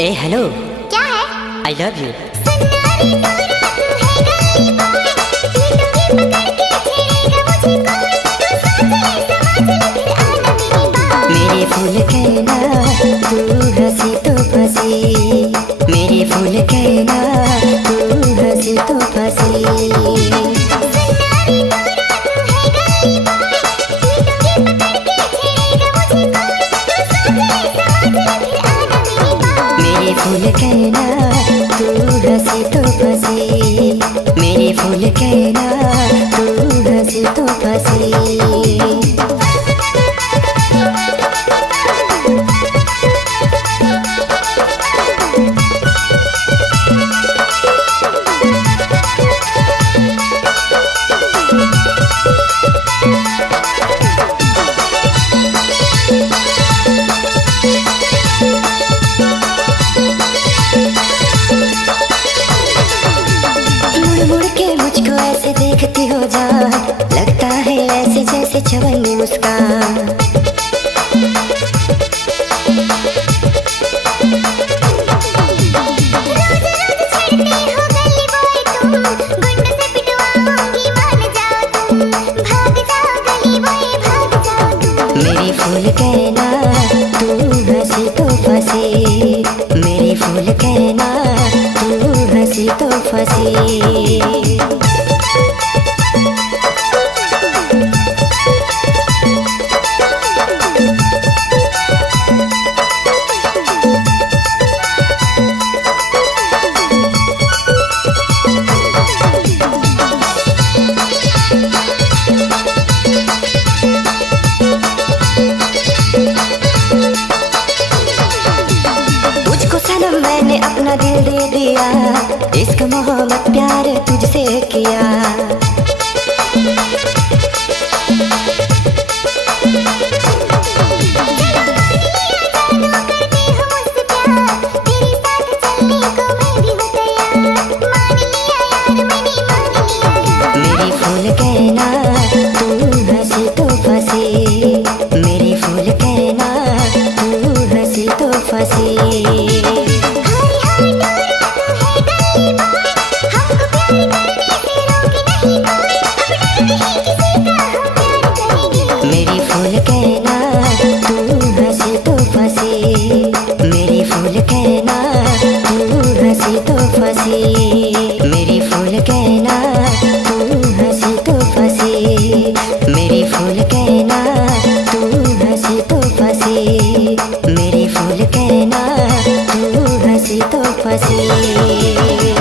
ए hello, क्या है? I love you. मेरे फूल कहना तू हंसी तो फंसी, मेरे फूल कहना तू हंसी तो फंसी। मेरे फूल कहना तू हंसी तो फंसी, मेरे फूल कहना तू हंसी तो फंसी। मुझको ऐसे देखती हो जा, लगता है ऐसे जैसे चवन्नी मुस्कान। मेरी फूल कहना तू हंसी तो फंसी, मेरी फूल कहना तू हंसी तो फंसी। मैंने अपना दिल दे दिया, इश्क मोहब्बत प्यार तुझसे किया। मेरी फूल कहना तू हंसी तो फंसी, मेरी फूल कहना तू हंसी तो फंसी। मेरी फूल कहना तू हंसी तो फंसी, मेरी फूल कहना तू हंसी तो फंसी। मेरी फूल कहना तू हंसी तो फंसी, मेरी फूल कहना तू हंसी तो फंसी। मेरी फूल कहना तू हंसी तो फंसी।